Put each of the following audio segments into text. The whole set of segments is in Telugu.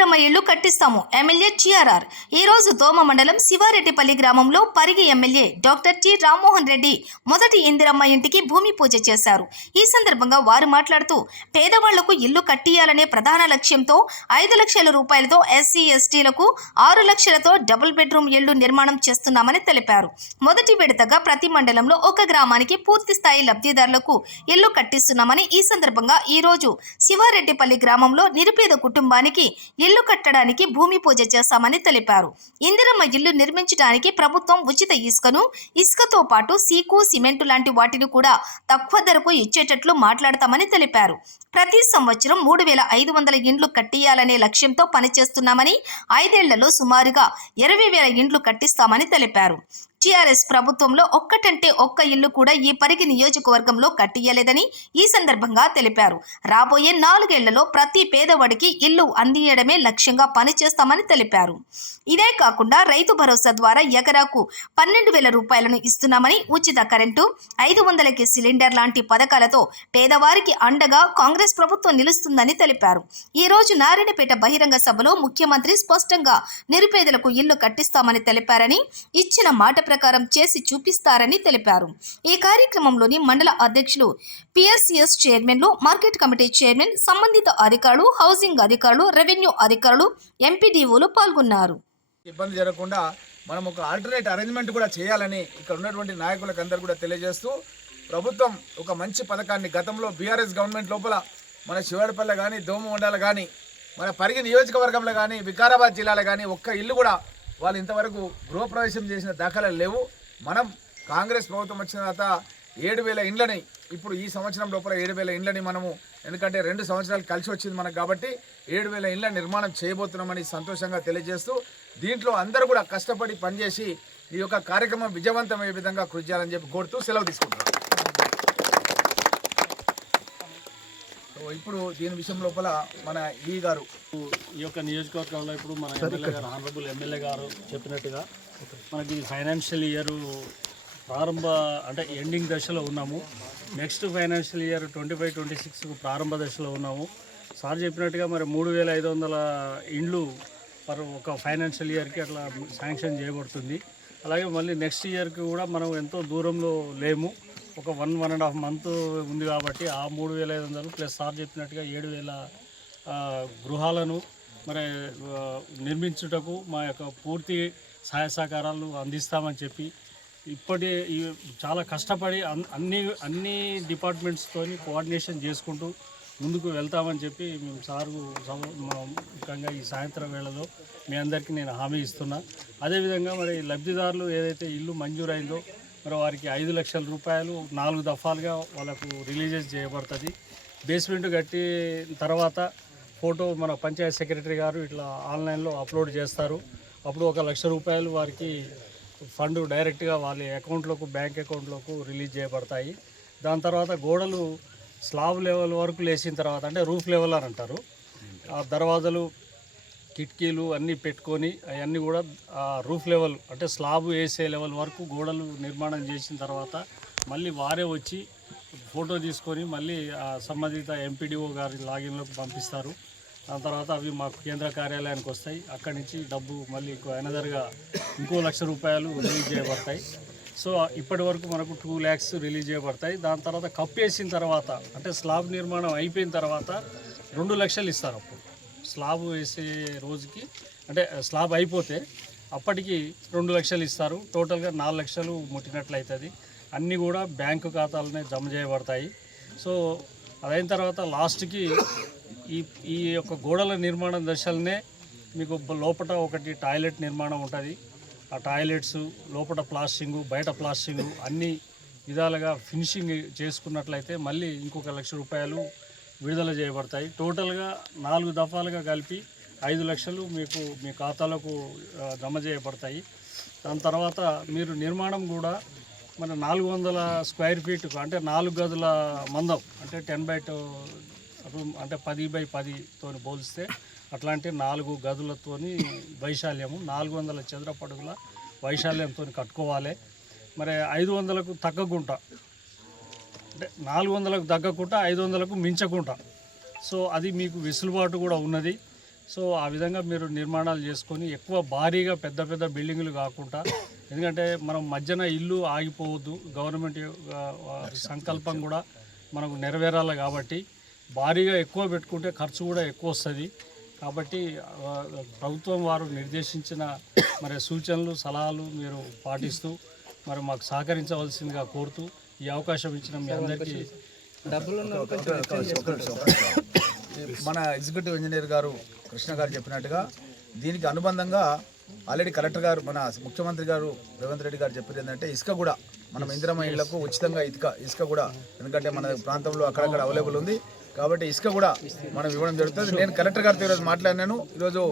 ఇందిరమ్మ ఇళ్లు కట్టిస్తాము ఎమ్మెల్యే టీఆర్ఆర్. ఈ రోజు దోమ మండలం శివారెడ్డిపల్లి గ్రామంలో Parigi MLA doctor T Rammohan Reddy మొదటి ఇందిరమ్మ ఇంటికి భూమి పూజ చేశారు. ఈ సందర్భంగా వారు మాట్లాడుతూ పేదవాళ్లకు ఇల్లు కట్టియాలనే ప్రధాన లక్ష్యంతో 5 లక్షల రూపాయలతో ఎస్సీ ఎస్టీలకు 6 లక్షలతో డబుల్ బెడ్రూమ్ ఇళ్లు నిర్మాణం చేస్తున్నామని తెలిపారు. మొదటి విడతగా ప్రతి మండలంలో ఒక గ్రామానికి పూర్తి స్థాయి లబ్ధిదారులకు ఇల్లు కట్టిస్తున్నామని ఈ సందర్భంగా ఈ రోజు శివారెడ్డిపల్లి గ్రామంలో నిరుపేద కుటుంబానికి ఇల్లు కట్టడానికి భూమి పూజ చేస్తామని తెలిపారు. ఇందిరమ్మ ఇల్లు నిర్మించడానికి ప్రభుత్వం ఉచిత ఇసుకతో పాటు సీకు సిమెంటు లాంటి వాటిని కూడా తక్కువ ధరకు ఇచ్చేటట్లు మాట్లాడతామని తెలిపారు. ప్రతి సంవత్సరం 3,500 ఇండ్లు కట్టియాలనే లక్ష్యంతో పనిచేస్తున్నామని 5 ఏళ్లలో సుమారుగా 20,000 ఇండ్లు కట్టిస్తామని తెలిపారు. టీఆర్ఎస్ ప్రభుత్వంలో ఒక్కటంటే ఒక్క ఇల్లు కూడా ఈ పరిగి నియోజకవర్గంలో కట్టియలేదని ఈ సందర్భంగా తెలిపారు. రాబోయే 4 ఏళ్లలో ప్రతి పేదవాడికి ఇల్లు అందియడమే లక్ష్యంగా పనిచేస్తామని తెలిపారు. ఇదే కాకుండా రైతు భరోసా ద్వారా ఎకరాకు 12,000 రూపాయలను ఇస్తున్నామని, ఉచిత కరెంటు, 500కి సిలిండర్ లాంటి పథకాలతో పేదవారికి అండగా కాంగ్రెస్ ప్రభుత్వం నిలుస్తుందని తెలిపారు. ఈ రోజు నారాయణపేట బహిరంగ సభలో ముఖ్యమంత్రి స్పష్టంగా నిరుపేదలకు ఇల్లు కట్టిస్తామని తెలిపారని, ఇచ్చిన మాట ప్రకారం చేసి చూపిస్తారని తెలిపారు. ఈ కార్యక్రమంలోని మండల అధ్యక్షులు, పిఎస్సిఎస్ చైర్మన్లు, మార్కెట్ కమిటీ చైర్మన్, సంబంధిత అధికారులు, హౌసింగ్ అధికారులు, రెవెన్యూ అధికారులు, ఎంపీడీఓలు పాల్గొన్నారు. ఇబ్బంది జరగకుండా మనం ఒక ఆల్టర్నేట్ అరేంజ్మెంట్ కూడా చేయాలని ఇక్కడ ఉన్నటువంటి నాయకులకు అందరూ కూడా తెలియజేస్తూ, ప్రభుత్వం ఒక మంచి పథకాన్ని గతంలో బీఆర్ఎస్ గవర్నమెంట్ లోపల మన శివారెడ్డిపల్లి కానీ, దోమమండల కానీ, మన పరిగి నియోజకవర్గంలో కానీ, వికారాబాద్ జిల్లాలో కానీ ఒక్క ఇల్లు కూడా వాళ్ళు ఇంతవరకు గృహప్రవేశం చేసిన దాఖలాలు లేవు. మనం కాంగ్రెస్ ప్రభుత్వం వచ్చిన తర్వాత 7,000 ఇండ్లని, ఇప్పుడు ఈ సంవత్సరం లోపల 7,000 ఇండ్లని మనము, ఎందుకంటే 2 సంవత్సరాలు కలిసి వచ్చింది మనకు కాబట్టి 7,000 ఇండ్ల నిర్మాణం చేయబోతున్నామని సంతోషంగా తెలియజేస్తూ, దీంట్లో అందరూ కూడా కష్టపడి పనిచేసి ఈ యొక్క కార్యక్రమం విజయవంతమయ్యే విధంగా కృషి చేయాలని చెప్పి కోరుతూ సెలవు తీసుకుంటున్నాం. ఇప్పుడు దీని విషయం లోపల మన ఈ గారు ఈ యొక్క నియోజకవర్గంలో ఇప్పుడు మన ఎమ్మెల్యే గారు, ఆనరబుల్ ఎమ్మెల్యే గారు చెప్పినట్టుగా మనకి ఫైనాన్షియల్ ఇయర్ ప్రారంభ అంటే ఎండింగ్ దశలో ఉన్నాము. నెక్స్ట్ ఫైనాన్షియల్ ఇయర్ 25-26 ప్రారంభ దశలో ఉన్నాము. సార్ చెప్పినట్టుగా మరి 3,500 ఇండ్లు ఒక ఫైనాన్షియల్ ఇయర్కి అట్లా శాంక్షన్ చేయబడుతుంది. అలాగే మళ్ళీ నెక్స్ట్ ఇయర్కి కూడా మనం ఎంతో దూరంలో లేము, ఒక 1.5 మంత్ ఉంది కాబట్టి ఆ 3,500 ప్లస్ సార్ చెప్పినట్టుగా 7,000 గృహాలను మరి నిర్మించుటకు మా యొక్క పూర్తి సహాయ సహకారాలు అందిస్తామని చెప్పి చాలా కష్టపడి అన్ని డిపార్ట్మెంట్స్తో కోఆర్డినేషన్ చేసుకుంటూ ముందుకు వెళ్తామని చెప్పి మేము సారు ముఖ్యంగా ఈ సాయంత్రం వేళలో మీ అందరికీ నేను హామీ ఇస్తున్నా. అదేవిధంగా మరి లబ్ధిదారులు ఏదైతే ఇల్లు మంజూరైందో మరి వారికి 5 లక్షల రూపాయలు 4 దఫాలుగా వాళ్ళకు రిలీజెస్ చేయబడుతుంది. బేస్మెంట్ కట్టిన తర్వాత ఫోటో మన పంచాయత్ సెక్రటరీ గారు ఇట్లా ఆన్లైన్లో అప్లోడ్ చేస్తారు. అప్పుడు 1 లక్ష రూపాయలు వారికి ఫండ్ డైరెక్ట్గా వాళ్ళ అకౌంట్లోకి, బ్యాంక్ అకౌంట్లోకి రిలీజ్ చేయబడతాయి. దాని తర్వాత గోడలు స్లాబ్ లెవెల్ వరకు లేచిన తర్వాత, అంటే రూఫ్ లెవెల్ అని అంటారు, ఆ దర్వాజలు, కిటికీలు అన్నీ పెట్టుకొని అవన్నీ కూడా రూఫ్ లెవెల్ అంటే స్లాబ్ వేసే లెవెల్ వరకు గోడలు నిర్మాణం చేసిన తర్వాత మళ్ళీ వారే వచ్చి ఫోటో తీసుకొని మళ్ళీ సంబంధిత ఎంపీడీఓ గారి లాగిన్లోకి పంపిస్తారు. దాని తర్వాత అవి మాకు కేంద్ర కార్యాలయానికి వస్తాయి. అక్కడి నుంచి డబ్బు మళ్ళీ అనదర్గా 1 లక్ష రూపాయలు రిలీజ్ చేయబడతాయి. సో ఇప్పటి వరకు మనకు 2 lakhs రిలీజ్ చేయబడతాయి. దాని తర్వాత కప్పేసిన తర్వాత అంటే స్లాబ్ నిర్మాణం అయిపోయిన తర్వాత 2 లక్షలు ఇస్తారు. అప్పుడు స్లాబ్ వేసే రోజుకి అంటే స్లాబ్ అయిపోతే అప్పటికి 2 లక్షలు ఇస్తారు. టోటల్గా 4 లక్షలు ముట్టినట్లయితుంది. అన్నీ కూడా బ్యాంకు ఖాతాలనే జమ చేయబడతాయి. సో అదైన తర్వాత లాస్ట్కి ఈ యొక్క గోడల నిర్మాణం దశలనే మీకు లోపల ఒకటి టాయిలెట్ నిర్మాణం ఉంటుంది. ఆ టాయిలెట్స్ లోపల ప్లాస్టింగు, బయట ప్లాస్టింగు అన్ని విధాలుగా ఫినిషింగ్ చేసుకున్నట్లయితే మళ్ళీ 1 లక్ష రూపాయలు విడుదల చేయబడతాయి. టోటల్గా 4 దఫాలుగా కలిపి 5 లక్షలు మీకు మీ ఖాతాలకు జమ చేయబడతాయి. దాని తర్వాత మీరు నిర్మాణం కూడా మన 400 స్క్వేర్ ఫీట్ అంటే 4 గదుల మందం అంటే 10x2 రూమ్ అంటే 10x10తో పోలిస్తే అట్లాంటి 4 గదులతోని వైశాల్యము 400 చదరపు అడుగుల వైశాల్యంతో కట్టుకోవాలి. మరి 500కు తగ్గకుండా అంటే 400కు తగ్గకుండా 500కు మించకుండా, సో అది మీకు వెసులుబాటు కూడా ఉన్నది. సో ఆ విధంగా మీరు నిర్మాణాలు చేసుకొని ఎక్కువ భారీగా పెద్ద పెద్ద బిల్డింగులు కాకుండా, ఎందుకంటే మనం మధ్యన ఇల్లు ఆగిపోవద్దు, గవర్నమెంట్ సంకల్పం కూడా మనకు నెరవేరాలి కాబట్టి భారీగా ఎక్కువ పెట్టుకుంటే ఖర్చు కూడా ఎక్కువ వస్తుంది. కాబట్టి ప్రభుత్వం వారు నిర్దేశించిన మరి సూచనలు సలహాలు మీరు పాటిస్తూ మరి మాకు సహకరించవలసిందిగా కోరుతూ ఈ అవకాశం ఇచ్చిన మీ అందరికీ మన ఎగ్జిక్యూటివ్ ఇంజనీర్ గారు కృష్ణ గారు చెప్పినట్టుగా దీనికి అనుబంధంగా ఆల్రెడీ కలెక్టర్ గారు మన ముఖ్యమంత్రి గారు రేవంత్ రెడ్డి గారు చెప్పేది ఏంటంటే ఇసుక కూడా మనం ఇందిరమ్మ ఇళ్లకు ఉచితంగా ఇసుక కూడా, ఎందుకంటే మన ప్రాంతంలో అక్కడక్కడ అవైలబుల్ ఉంది కాబట్టి ఇసుక కూడా మనం ఇవ్వడం జరుగుతుంది. నేను కలెక్టర్ గారితో ఈరోజు మాట్లాడినాను. ఈరోజు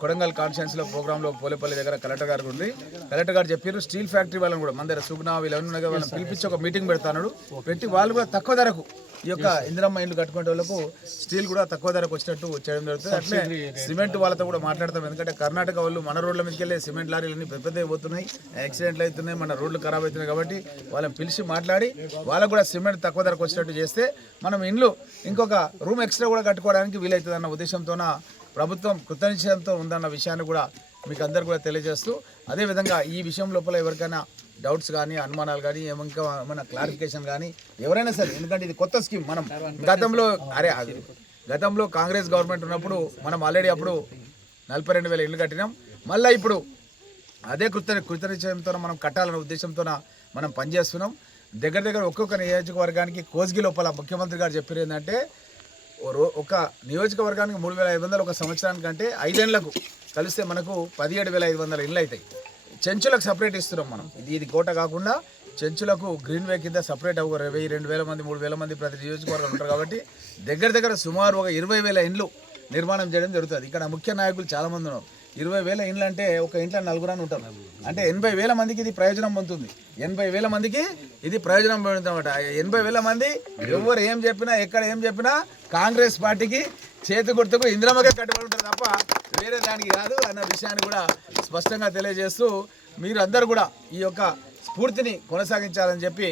కొడంగల్ కాన్స్టిట్యున్సీలో ప్రోగ్రాంలో పోలేపల్లి దగ్గర కలెక్టర్ గారు ఉంది. కలెక్టర్ గారు చెప్పారు స్టీల్ ఫ్యాక్టరీ వాళ్ళని కూడా మన దగ్గర సుగ్నా వీళ్ళని ఉన్నాయి, వాళ్ళని పిలిపించి ఒక మీటింగ్ పెడతాడు. పెట్టి వాళ్ళు కూడా తక్కువ ధరకు ఈ యొక్క ఇందిరమ్మ ఇండ్లు కట్టుకునే వాళ్ళకు స్టీల్ కూడా తక్కువ ధరకు వచ్చినట్టు చేయడం జరుగుతుంది. అట్లే సిమెంట్ వాళ్ళతో కూడా మాట్లాడతాం, ఎందుకంటే కర్ణాటక వాళ్ళు మన రోడ్ల మీదకి వెళ్ళే సిమెంట్ లారీలన్నీ పెద్దవి పోతున్నాయి, యాక్సిడెంట్లు అవుతున్నాయి, మన రోడ్లు ఖరాబ్ అవుతున్నాయి. కాబట్టి వాళ్ళని పిలిచి మాట్లాడి వాళ్ళకు కూడా సిమెంట్ తక్కువ ధరకు వచ్చినట్టు చేస్తే మనం ఇండ్లు ఇంకొక రూమ్ ఎక్స్ట్రా కూడా కట్టుకోవడానికి వీలవుతుంది అన్న ఉద్దేశంతోన ప్రభుత్వం కృతనిశ్చయంతో ఉందన్న విషయాన్ని కూడా మీకు అందరు కూడా తెలియజేస్తూ, అదేవిధంగా ఈ విషయం లోపల ఎవరికైనా డౌట్స్ కానీ అనుమానాలు కానీ ఇంకా ఏమైనా క్లారిఫికేషన్ కానీ ఎవరైనా సరే, ఎందుకంటే ఇది కొత్త స్కీమ్. మనం గతంలో కాంగ్రెస్ గవర్నమెంట్ ఉన్నప్పుడు మనం ఆల్రెడీ అప్పుడు 42,000 ఇళ్ళు కట్టినాం. మళ్ళీ ఇప్పుడు అదే కృతనిశ్చయంతో మనం కట్టాలనే ఉద్దేశంతో మనం పనిచేస్తున్నాం. దగ్గర ఒక్కొక్క నియోజకవర్గానికి కోస్గి లోపల ముఖ్యమంత్రి గారు చెప్పారు ఏంటంటే ఒక నియోజకవర్గానికి 3,500 ఒక సంవత్సరానికంటే 5 ఏళ్లకు కలిస్తే మనకు 17,500 ఇళ్ళు అవుతాయి. చెంచులకు సపరేట్ ఇస్తున్నాం మనం. ఇది కోట కాకుండా చెంచులకు గ్రీన్ వే కింద సపరేట్ ఒక 2,000 మంది 3,000 మంది ప్రతి నియోజకవర్గం ఉంటారు. కాబట్టి దగ్గర సుమారు ఒక 20,000 ఇండ్లు నిర్మాణం చేయడం జరుగుతుంది. ఇక్కడ ముఖ్య నాయకులు చాలామంది ఉన్నారు. 20,000 ఇండ్లు అంటే ఒక ఇంట్లో 4 అని ఉంటారు, అంటే 80,000 మందికి ఇది ప్రయోజనం పొందుతుంది. 80,000 మందికి ఇది ప్రయోజనం పొందుతుంది అనమాట. 80,000 మంది ఎవరు ఏం చెప్పినా ఎక్కడ ఏం చెప్పినా కాంగ్రెస్ పార్టీకి చేతి గుర్తుకు ఇందిరమ్మకే కట్టుబడి ఉంటుంది తప్ప వేరే దానికి కాదు అన్న విషయాన్ని కూడా స్పష్టంగా తెలియజేస్తూ మీరు అందరూ కూడా ఈ యొక్క స్ఫూర్తిని కొనసాగించాలని చెప్పి